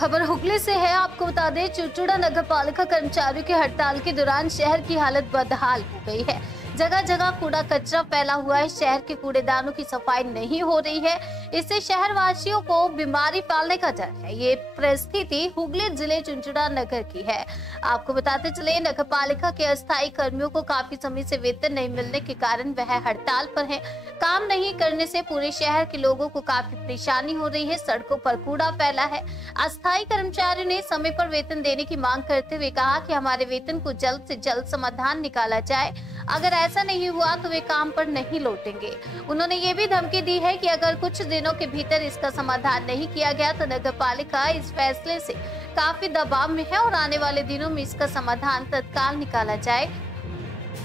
खबर हुगली से है। आपको बता दें, चुचुड़ा नगर पालिका कर्मचारियों की हड़ताल के दौरान शहर की हालत बदहाल हो गई है। जगह जगह कूड़ा कचरा फैला हुआ है। शहर के कूड़ेदानों की सफाई नहीं हो रही है। इससे शहरवासियों को बीमारी फैलने का डर है। ये परिस्थिति हुगली जिले चुचुड़ा नगर की है। आपको बताते चले, नगर पालिका के अस्थायी कर्मियों को काफी समय से वेतन नहीं मिलने के कारण वह हड़ताल पर है। काम नहीं करने से पूरे शहर के लोगों को काफी परेशानी हो रही है। सड़कों पर कूड़ा फैला है। अस्थायी कर्मचारियों ने समय पर वेतन देने की मांग करते हुए कहा कि हमारे वेतन को जल्द से जल्द समाधान निकाला जाए। अगर ऐसा नहीं हुआ तो वे काम पर नहीं लौटेंगे। उन्होंने ये भी धमकी दी है कि अगर कुछ दिनों के भीतर इसका समाधान नहीं किया गया तो नगर पालिका इस फैसले से काफी दबाव में है और आने वाले दिनों में इसका समाधान तत्काल निकाला जाए,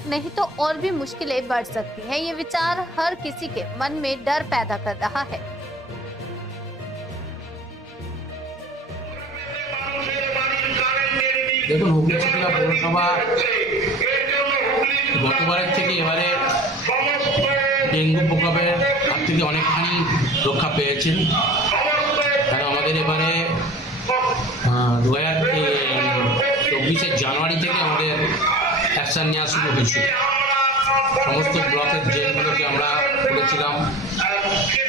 नहीं तो और भी मुश्किलें बढ़ सकती हैं। ये विचार हर किसी के मन में डर पैदा कर रहा है। দেখুন, হুগলি জেলা পৌরসভা গতবারের থেকে এবারে ডেঙ্গু প্রকোপের হাত থেকে অনেকখানি রক্ষা পেয়েছেন। কারণ আমাদের এবারে 2024 জানুয়ারি থেকে আমাদের অ্যাকশন নেওয়া শুরু হয়েছিল। সমস্ত ব্লকের ড্রেনগুলোকে আমরা করেছিলাম,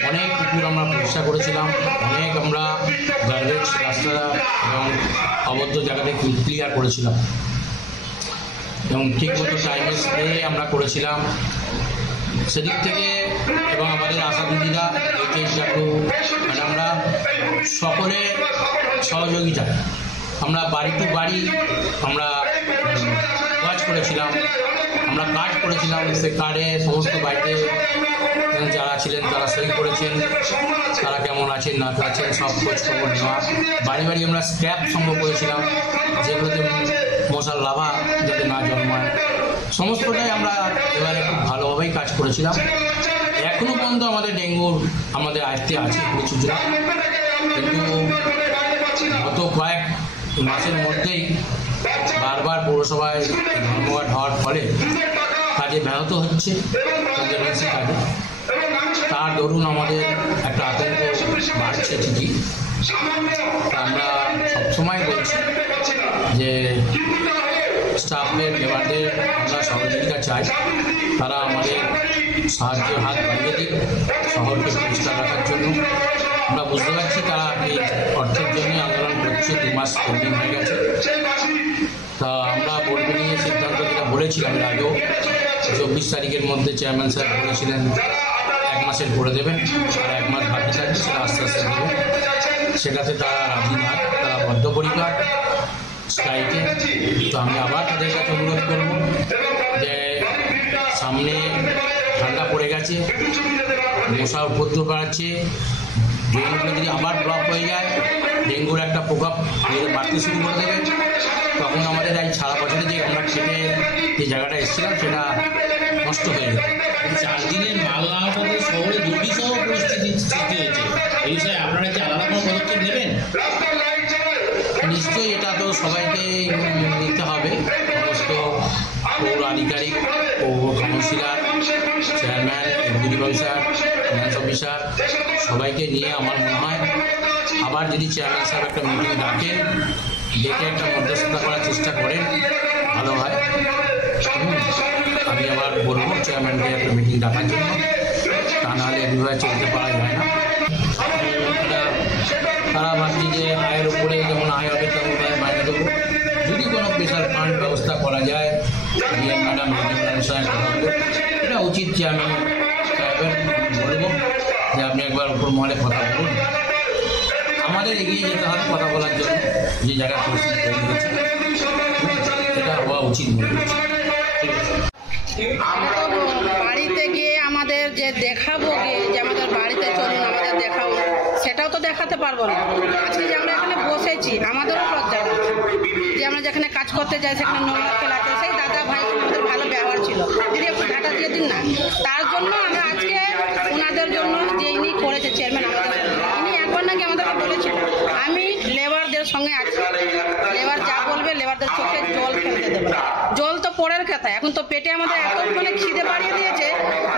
অনেক পুকুর আমরা পরিষ্কার করেছিলাম, অনেক আমরা গার্বেজ রাস্তা এবং অবদ্ধ জায়গাতে ক্লিয়ার করেছিলাম এবং ঠিকমতো টাইমে স্প্রে আমরা করেছিলাম। সেদিক থেকে এবং আমাদের আশা দিদিরা ম্যাডামরা সকলে সহযোগিতা, আমরা বাড়ি টু বাড়ি আমরা কাজ করেছিলাম। সে কার্ডে সমস্ত বাড়িতে যারা ছিলেন তারা সই করেছেন, তারা কেমন আছেন না আছেন সব খোঁজ খবর নেওয়া। বাড়ি বাড়ি আমরা স্ক্র্যাপ সংগ্রহ করেছিলাম, যেগুলোতে মশার লাভা যাতে না জন্মায়। সমস্তটাই আমরা এবারে খুব ভালোভাবেই কাজ করেছিলাম। এখনও পর্যন্ত আমাদের ডেঙ্গুর আমাদের আয়ত্তে আছে প্রচুর, কিন্তু গত কয়েক মাসের মধ্যেই বারবার পৌরসভায় ধর্মঘট হওয়ার ফলে কাজে ব্যাহত হচ্ছে, কনজারভেন্সি কাজে। তার দরুন আমাদের একটা আতঙ্ক বাড়ছে ঠিকই। আমরা সবসময় বলছি যে স্টাফদের, লেবারদের আমরা সহযোগিতা চাই, তারা আমাদের সাহায্যের হাত বাড়িয়ে দিক শহরকে পরিষ্কার রাখার জন্য। আমরা বুঝতে পারছি তারা এই অর্থের জন্য আন্দোলন করছে, 2 মাস পেন্ডিং হয়ে গেছে। তা আমরা বোর্ড নিয়ে সিদ্ধান্ত যেটা বলেছিলাম এর আগেও, 24 তারিখের মধ্যে চেয়ারম্যান স্যার বলেছিলেন 1 মাসের করে দেবেন, আর 1 মাস বাকি থাকবে সেটা আস্তে আস্তে দেবেন। সেটাতে তারা রাজি না, তারা বদ্ধপরিকর স্ট্রাইকে। তো আমি আবার তাদের কাছে অনুরোধ করব যে সামনে ঠান্ডা পড়ে গেছে, মশা উপদ্রব বাড়ছে, ড্রেনগুলো যদি আবার ব্লক হয়ে যায়, ডেঙ্গুর একটা প্রভাব বাড়তে শুরু করে দেবে। তখন আমাদের এই সারা বছরে যে আমরা খেটে যে জায়গাটা এসেছিলাম সেটা নষ্ট হয়ে যাবে। 4 দিনের মাল না হওয়াতে শহরে দুর্বিষহ পরিস্থিতি সৃষ্টি হয়েছে। এই বিষয়ে আপনারা কি আলাদা কোনো পদক্ষেপ নেবেন? নিশ্চয়ই এটা তো সবাইকে নিতে হবে। সমস্ত পৌর আধিকারিক, পৌর councillor, chairman, executive officer, finance officer সবাইকে নিয়ে আমার মনে হয় আবার যদি চেয়ারম্যান সাহেব একটা মিটিং ডাকেন, ডেকে একটা মধ্যস্থতা করার চেষ্টা করেন, ভালো হয়। আমি আবার বলবো চেয়ারম্যানকে একটা মিটিং ডাকার জন্য, তা নাহলে এভাবে চলতে পারা যায় না। তারা ভাবছি যে আয়ের উপরে যেমন আয় হবে তেমন বাইরে দেবো। যদি কোনো স্পেশাল ফান্ড ব্যবস্থা করা যায়, ম্যাডাম এটা উচিত চেয়ারম্যান সাহেবের বলবো যে আপনি একবার উপর মহলে কথা বলুন। আমাদের এগিয়ে যেতে হবে কথা বলার জন্য, যে জায়গায় পরিস্থিতি তৈরি হয়েছে এটা হওয়া উচিত মনে করছি। বাড়িতে গিয়ে আমাদের যে দেখাবো, গিয়ে যে আমাদের বাড়িতে চলুন আমাদের দেখাবো, সেটাও তো দেখাতে পারবো না। আজকে যে আমরা এখানে বসেছি আমাদেরও লজ্জা লাগছে যে আমরা যেখানে কাজ করতে যাই সেখানে নোংরা ফেলাতে। সেই দাদা ভাই আমাদের ভালো ব্যবহার ছিল, দিদি একটু ঝাঁটা দিয়ে দিন না। তার জন্য আমরা আজকে ওনাদের জন্য যে ইনি করেছে চেয়ারম্যান আমাদের, ইনি একবার নাকি আমাদেরকে বলেছিল আমি লেবারদের সঙ্গে আছি, লেবার যা বলবে লেবারদের চোখে জল ফেলতে দেবো। জল তো পরের কথা, এখন তো পেটে আমাদের এত মানে খিদে বাড়িয়ে দিয়েছে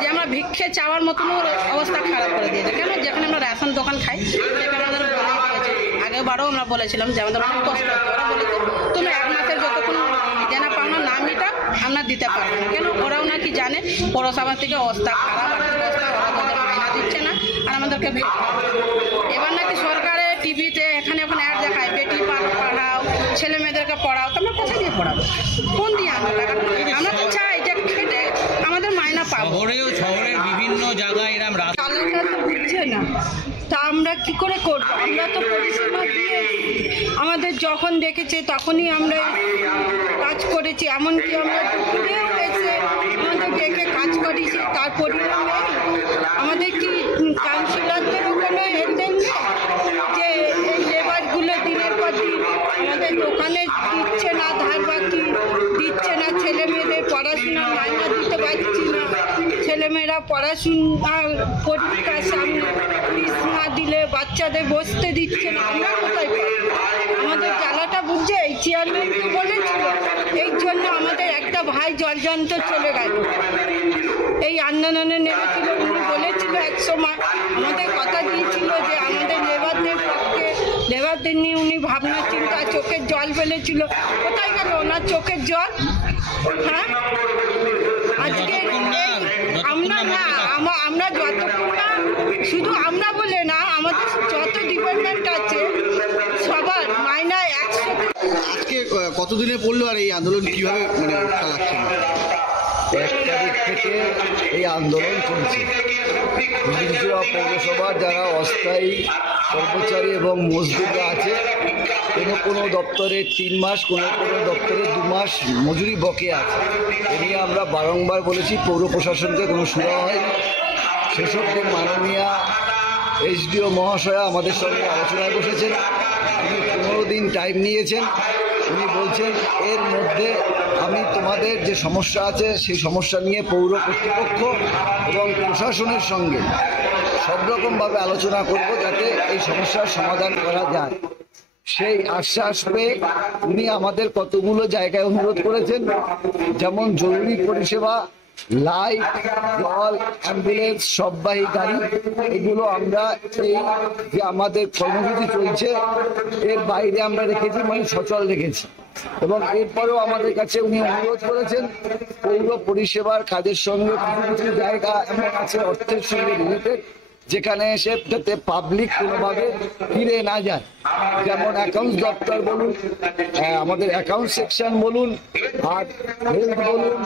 যে আমরা ভিক্ষে চাওয়ার মতন অবস্থা খারাপ করে দিয়েছে। কেন? যেখানে আমরা রেশন দোকান খাই সেখানে আমাদের বলে দিয়েছে আগে আগের বারও আমরা বলেছিলাম যে আমাদের অনেক কষ্ট হচ্ছে। ওরা বলেছে তুমি 1 মাসের যতক্ষণ দেনা পাওনা না মিটাও আমরা দিতে পারবো না। কেন ওরাও নাকি জানে পৌরসভা থেকে অবস্থা খারাপ, আর্থিক অবস্থা, ওরা তাদের মাইনা দিচ্ছে না আর আমাদেরকে এবার নাকি সরকারের টিভিতে এখানে এখন অ্যাড দেখায় বেটি পড়াও, ছেলে মেয়েদেরকে পড়াও। তো আমরা কোথায় দিয়ে পড়াবো, কোন দিয়ে আমরা টাকা? আমরা তো চাই যে খেটে আমাদের মাইনা পাবো। শহরের বিভিন্ন জায়গায় এরকম চালাটা তো বুঝছে না, তা আমরা কি করে করবো? আমরা তো পরিষেবা দিয়ে আমাদের যখন দেখেছে তখনই আমরা কাজ করেছি, এমনকি আমরা দুপুরেও এসে আমাদের ডেকে কাজ করেছি। তার পরিণামে আমাদের কি কাউন্সিলরদেরও কোনো হেলদেন যে এই লেবারগুলো দিনের পর দিন আমাদের দোকানে দিচ্ছে না, ধার বাকি দিচ্ছে না, ছেলে মেয়েদের পড়াশোনা মাইনা দিতে পারছি না, ছেলেমেয়েরা পড়াশোনা পরীক্ষার সামনে ফিস না দিলে বাচ্চাদের বসতে দিচ্ছে না। আমরা কোথায় পাবো? আমাদের জ্বালাটা বুঝছে এই চেয়ারম্যান বলেছিল, এই জন্য আমাদের একটা ভাই জলযন্ত্র চলে গেল। এই আন্দোলনে নেমেছিল, উনি বলেছিল 100 আমাদের কথা দিয়েছিল যে আমাদের লেবারদের পক্ষে, লেবারদের নিয়ে উনি ভাবনা চিন্তা, চোখের জল ফেলেছিল। কোথায় গেল ওনার চোখের জল? হ্যাঁ, আজকে আমরা যতক্ষণ না, শুধু আমরা বলে না, আমাদের যত ডিপার্টমেন্ট আছে সবার মাইনা 100। আজকে কতদিনে পড়লো আর এই আন্দোলন কিভাবে চালাচ্ছেন? 1 তারিখ থেকে এই আন্দোলন চলছে। পৌরসভার যারা অস্থায়ী কর্মচারী এবং মজদুররা আছে, কোনো দপ্তরে 3 মাস, কোনো দপ্তরে 2 মাস মজুরি বকেয়া আছে। এ নিয়ে আমরা বারংবার বলেছি, পৌর প্রশাসনকে কোনো সুরা হয়নি। সেসব দিন মাননীয়া SDO মহাশয়া আমাদের সঙ্গে আলোচনায় বসেছেন। তিনি 15 দিন টাইম নিয়েছেন। উনি বলছেন এর মধ্যে আমি তোমাদের যে সমস্যা আছে সেই সমস্যা নিয়ে পৌর কর্তৃপক্ষ এবং প্রশাসনের সঙ্গে সব রকমভাবে আলোচনা করব যাতে এই সমস্যার সমাধান করা যায়। সেই আশ্বাস পেয়ে উনি আমাদের কতগুলো জায়গায় অনুরোধ করেছেন, যেমন জরুরি পরিষেবা, লাইট, জল, অ্যাম্বুলেন্স, সববাহী গাড়ি, এগুলো আমরা এই যে আমাদের কর্মসূচি চলছে এর বাইরে আমরা রেখেছি, সচল রেখেছি। এবং এরপরেও আমাদের কাছে উনি অনুরোধ করেছেন পৌর পরিষেবার কাজের সঙ্গে কিছু কিছু জায়গা এমন আছে অর্থের সঙ্গে রিলেটেড, যেখানে এসে যাতে পাবলিক কোনোভাবে ফিরে না যায়। যেমন অ্যাকাউন্টস দপ্তর বলুন, আমাদের অ্যাকাউন্ট সেকশন বলুন, আর হেলথ বলুন,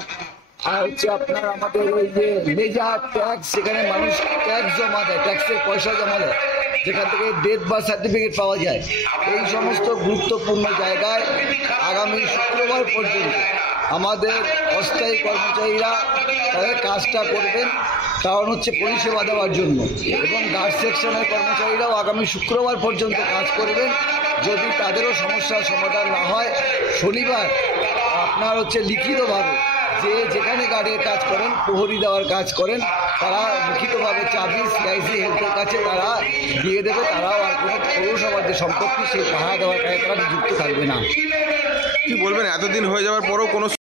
আর হচ্ছে আপনার আমাদের ওই যে লেজার ট্যাক্স, সেখানে মানুষ ট্যাক্স জমা দেয়, ট্যাক্সের পয়সা জমা দেয়, যেখান থেকে ডেথ বার্থ সার্টিফিকেট পাওয়া যায়। এই সমস্ত গুরুত্বপূর্ণ জায়গায় আগামী শুক্রবার পর্যন্ত আমাদের অস্থায়ী কর্মচারীরা তাদের কাজটা করবেন, কারণ হচ্ছে পরিষেবা দেওয়ার জন্য। এবং গার্ড সেকশনের কর্মচারীরাও আগামী শুক্রবার পর্যন্ত কাজ করবেন। যদি তাদেরও সমস্যার সমাধান না হয়, শনিবার আপনার হচ্ছে লিখিতভাবে যে যেখানে গার্ডের কাজ করেন, প্রহরী দেওয়ার কাজ করেন, তারা লিখিতভাবে চাবি CIC হেলথের কাছে তারা দিয়ে দেবে। তারাও আর কোনো পৌরসভার যে সম্পত্তি সেই পাহারা দেওয়ার কাজে তারা নিযুক্ত থাকবে না। কি বলবেন, এতদিন হয়ে যাওয়ার পরেও কোনো